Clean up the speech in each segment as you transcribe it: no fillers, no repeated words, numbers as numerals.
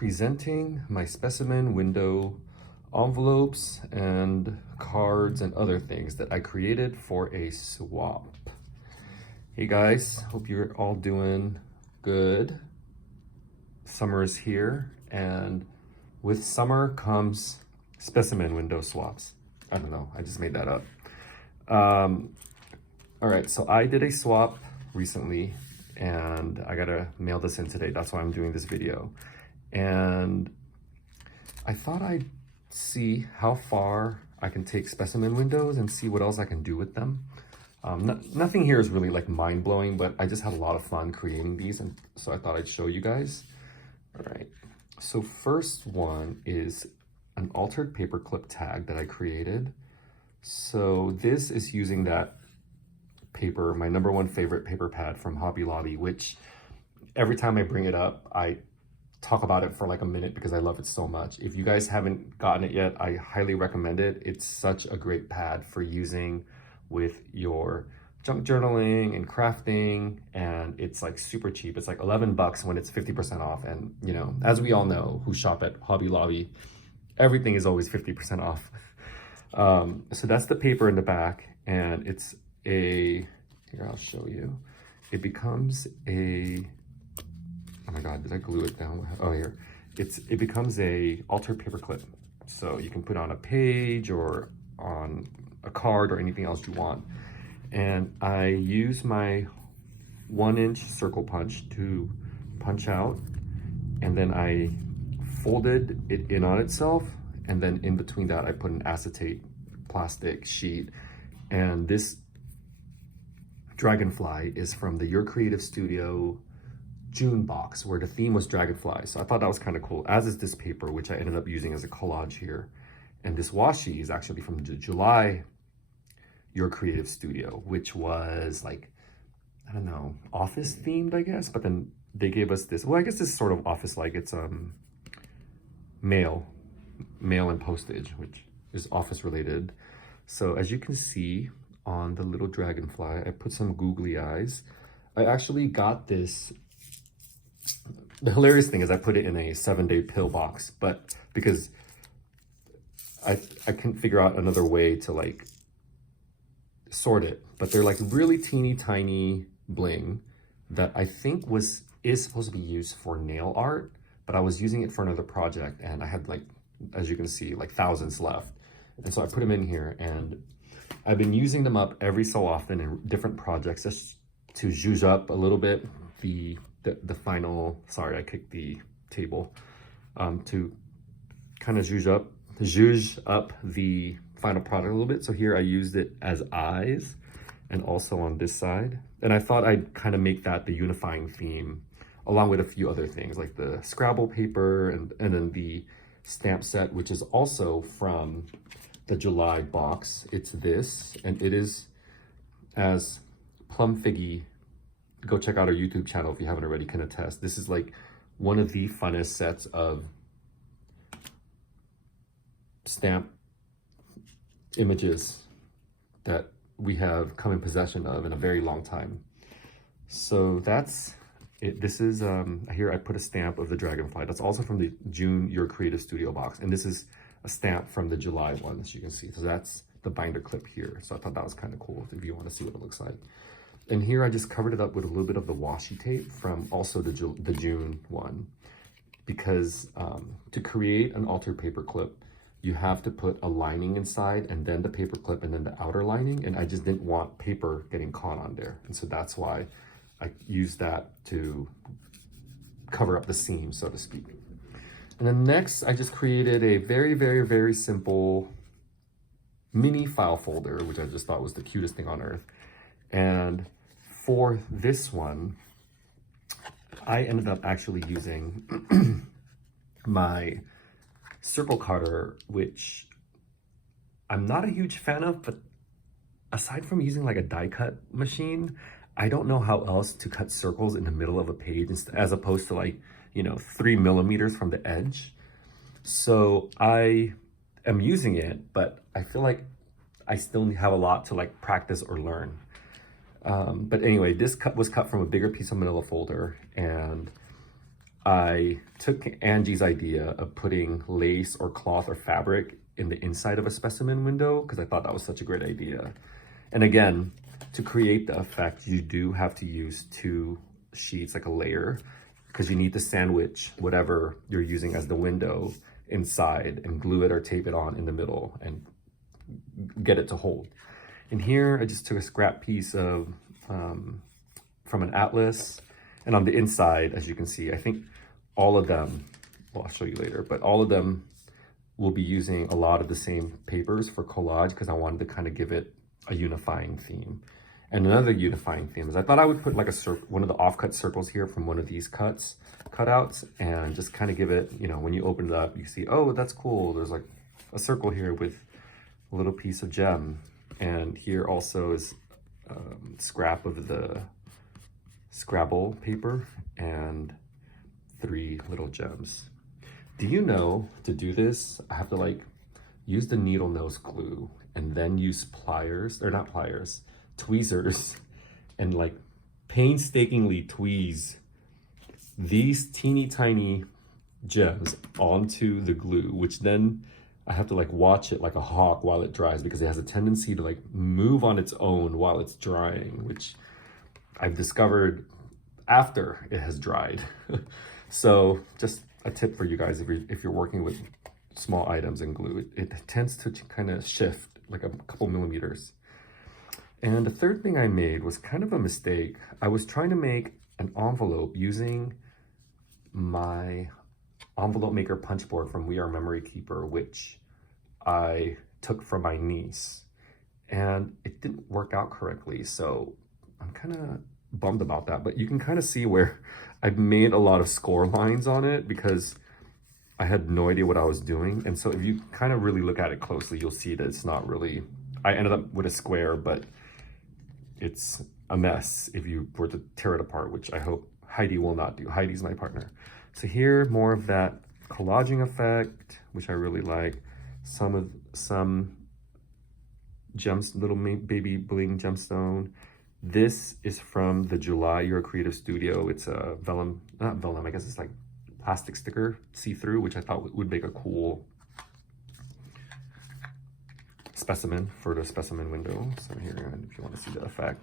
presenting my specimen window envelopes and cards and other things that I created for a swap. Hey guys, hope you're all doing good. Summer is here, and with summer comes specimen window swaps. I don't know, I just made that up. All right, so I did a swap recently and I gotta mail this in today. That's why I'm doing this video. And I thought I'd see how far I can take specimen windows and see what else I can do with them. Nothing here is really like mind-blowing, but I just had a lot of fun creating these, and so I thought I'd show you guys. All right, so first one is an altered paperclip tag that I created. So this is using that paper, my number one favorite paper pad from Hobby Lobby, which every time I bring it up, I talk about it for like a minute because I love it so much. If you guys haven't gotten it yet, I highly recommend it. It's such a great pad for using with your junk journaling and crafting, and it's like super cheap. It's like 11 bucks when it's 50% off. And you know, as we all know who shop at Hobby Lobby, everything is always 50% off. So that's the paper in the back, and it's here, I'll show you. It becomes a, oh my God, did I glue it down? Oh, here. It becomes a altered paper clip. So you can put on a page or on a card or anything else you want. And I use my 1-inch circle punch to punch out, and then I folded it in on itself, and then in between that I put an acetate plastic sheet. And this dragonfly is from the Your Creative Studio June box, where the theme was dragonfly. So I thought that was kind of cool, as is this paper, which I ended up using as a collage here. And this washi is actually from the July Your Creative Studio, which was like, I don't know, office themed, I guess. But then they gave us this, well, I guess this is sort of office-like. It's mail and postage, which is office related. So as you can see on the little dragonfly, I put some googly eyes. I actually got this, the hilarious thing is I put it in a 7-day pill box, but because I couldn't figure out another way to like sort it, but they're like really teeny tiny bling that I think is supposed to be used for nail art, but I was using it for another project, and I had, like, as you can see, like thousands left. And so I put them in here, and I've been using them up every so often in different projects just to zhuzh up a little bit the final, sorry, I kicked the table, to kind of zhuzh up the final product a little bit. So here I used it as eyes, and also on this side. And I thought I'd kind of make that the unifying theme, along with a few other things like the Scrabble paper and then the stamp set, which is also from the July box. It's this, and it is as Plum Figgy, go check out our YouTube channel if you haven't already, can attest. This is like one of the funnest sets of stamp images that we have come in possession of in a very long time. So that's it. This is, here I put a stamp of the dragonfly. That's also from the June Your Creative Studio box. And this is a stamp from the July one, as you can see. So that's the binder clip here. So I thought that was kind of cool if you want to see what it looks like. And here I just covered it up with a little bit of the washi tape from also the June one, because to create an altered paper clip, you have to put a lining inside and then the paper clip and then the outer lining. And I just didn't want paper getting caught on there. And so that's why I used that to cover up the seam, so to speak. And then next, I just created a very, very, very simple mini file folder, which I just thought was the cutest thing on earth. And for this one, I ended up actually using my circle cutter, which I'm not a huge fan of, but aside from using like a die cut machine, I don't know how else to cut circles in the middle of a page as opposed to, like, you know, 3 millimeters from the edge. So I am using it, but I feel like I still have a lot to like practice or learn. But anyway, this was cut from a bigger piece of manila folder, and I took Angie's idea of putting lace or cloth or fabric in the inside of a specimen window because I thought that was such a great idea. And again, to create the effect, you do have to use 2 sheets, like a layer, because you need to sandwich whatever you're using as the window inside and glue it or tape it on in the middle and get it to hold. And here I just took a scrap piece of from an atlas, and on the inside, as you can see, I think all of them, well, I'll show you later, but all of them will be using a lot of the same papers for collage because I wanted to kind of give it a unifying theme. And another unifying theme is I thought I would put like a one of the offcut circles here from one of these cutouts, and just kind of give it, you know, when you open it up, you see, oh, that's cool. There's like a circle here with a little piece of gem. And here also is scrap of the Scrabble paper and 3 little gems. Do you know, to do this, I have to like use the needle nose glue and then use pliers, or not pliers, tweezers, and like painstakingly tweeze these teeny tiny gems onto the glue, which then I have to like watch it like a hawk while it dries because it has a tendency to like move on its own while it's drying, which I've discovered after it has dried. So just a tip for you guys, if you're working with small items and glue, it tends to kind of shift like a couple millimeters. And the third thing I made was kind of a mistake. I was trying to make an envelope using my envelope maker punch board from We Are Memory Keeper, which I took from my niece, and it didn't work out correctly. So I'm kind of bummed about that, but you can kind of see where I've made a lot of score lines on it because I had no idea what I was doing. And so if you kind of really look at it closely, you'll see that it's not really, I ended up with a square, but it's a mess if you were to tear it apart, which I hope Heidi will not do. Heidi's my partner. So here, more of that collaging effect, which I really like. Some gems, little baby bling gemstone. This is from the July You're a Creative Studio. It's a vellum, not vellum, I guess it's like plastic sticker, see-through, which I thought would make a cool specimen for the specimen window. So here, if you want to see the effect.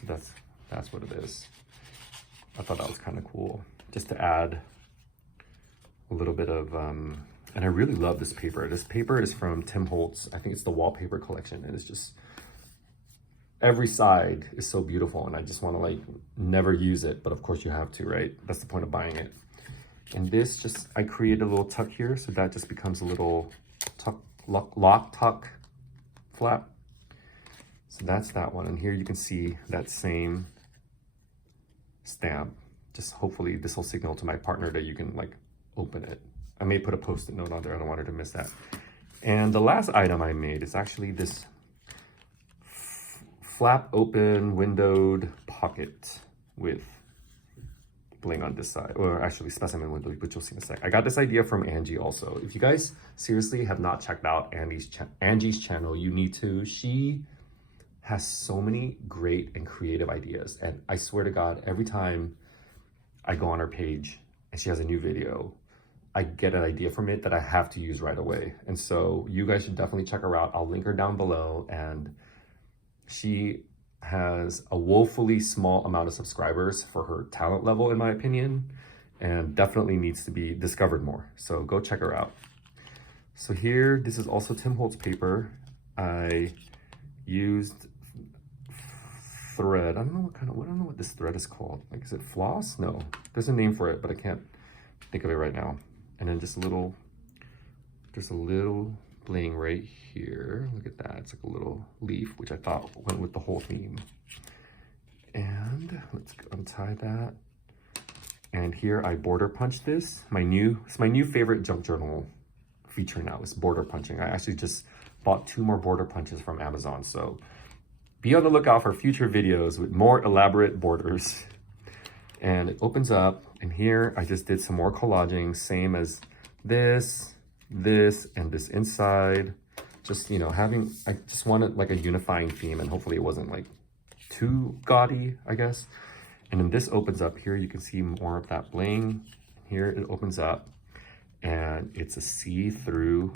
So that's what it is. I thought that was kind of cool, just to add a little bit of, and I really love this paper. This paper is from Tim Holtz. I think it's the Wallpaper Collection, and it's just, every side is so beautiful, and I just want to like never use it, but of course you have to, right? That's the point of buying it. And this just, I created a little tuck here, so that just becomes a little tuck, lock tuck flap. So that's that one. And here you can see that same stamp. Just hopefully this will signal to my partner that you can like open it. I may put a post-it note on there. I don't want her to miss that. And the last item I made is actually this flap open windowed pocket with bling on this side, or actually specimen window, which you'll see in a sec. I got this idea from Angie also. If you guys seriously have not checked out Angie's channel, you need to. She has so many great and creative ideas, and I swear to God, every time I go on her page and she has a new video, I get an idea from it that I have to use right away. And so you guys should definitely check her out. I'll link her down below. And she has a woefully small amount of subscribers for her talent level, in my opinion, and definitely needs to be discovered more. So go check her out. So here, this is also Tim Holtz paper. I used thread. I don't know what this thread is called. Like, is it floss? No, there's a name for it, but I can't think of it right now. And then just a little bling right here. Look at that. It's like a little leaf, which I thought went with the whole theme. And let's untie that. And here I border punched this. It's my new favorite junk journal feature now is border punching. I actually just bought 2 more border punches from Amazon. So be on the lookout for future videos with more elaborate borders. And it opens up, and here I just did some more collaging, same as this, and this inside. Just, you know, I just wanted like a unifying theme, and hopefully it wasn't like too gaudy, I guess. And then this opens up here. You can see more of that bling. Here it opens up and it's a see-through,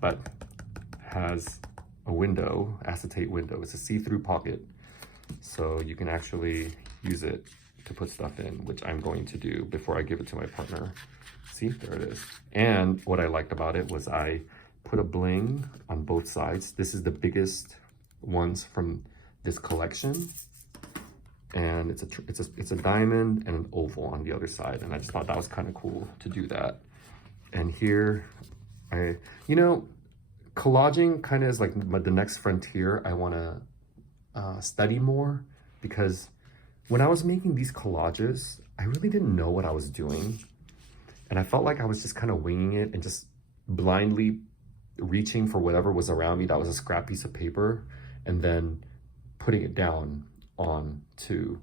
but has a window, acetate window. It's a see-through pocket. So you can actually use it to put stuff in, which I'm going to do before I give it to my partner. See, there it is. And what I liked about it was I put a bling on both sides. This is the biggest ones from this collection. And it's a diamond and an oval on the other side. And I just thought that was kind of cool to do that. And here, you know, collaging kind of is like the next frontier I want to study more, because when I was making these collages, I really didn't know what I was doing. And I felt like I was just kind of winging it and just blindly reaching for whatever was around me that was a scrap piece of paper and then putting it down onto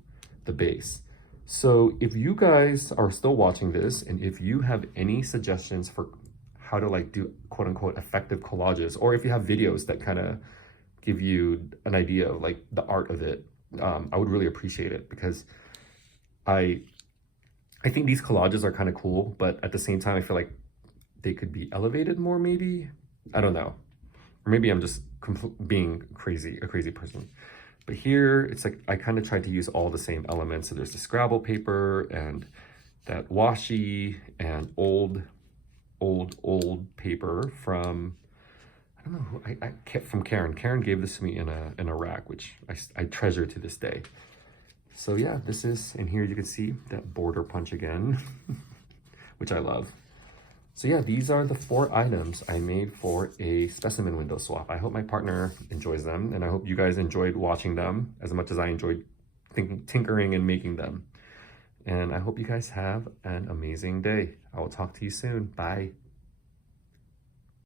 the base. So if you guys are still watching this and if you have any suggestions for how to like do quote unquote effective collages, or if you have videos that kind of give you an idea of like the art of it, I would really appreciate it, because I think these collages are kind of cool, but at the same time I feel like they could be elevated more, maybe. I don't know. Or maybe I'm just being a crazy person. But here, it's like I kind of tried to use all the same elements. So there's the Scrabble paper and that washi and old paper from, I don't know who, I kept from Karen. Karen gave this to me in a rack, which I treasure to this day. So yeah, this is, and here you can see that border punch again, which I love. So yeah, these are the 4 items I made for a specimen window swap. I hope my partner enjoys them, and I hope you guys enjoyed watching them as much as I enjoyed tinkering and making them. And I hope you guys have an amazing day. I will talk to you soon. Bye.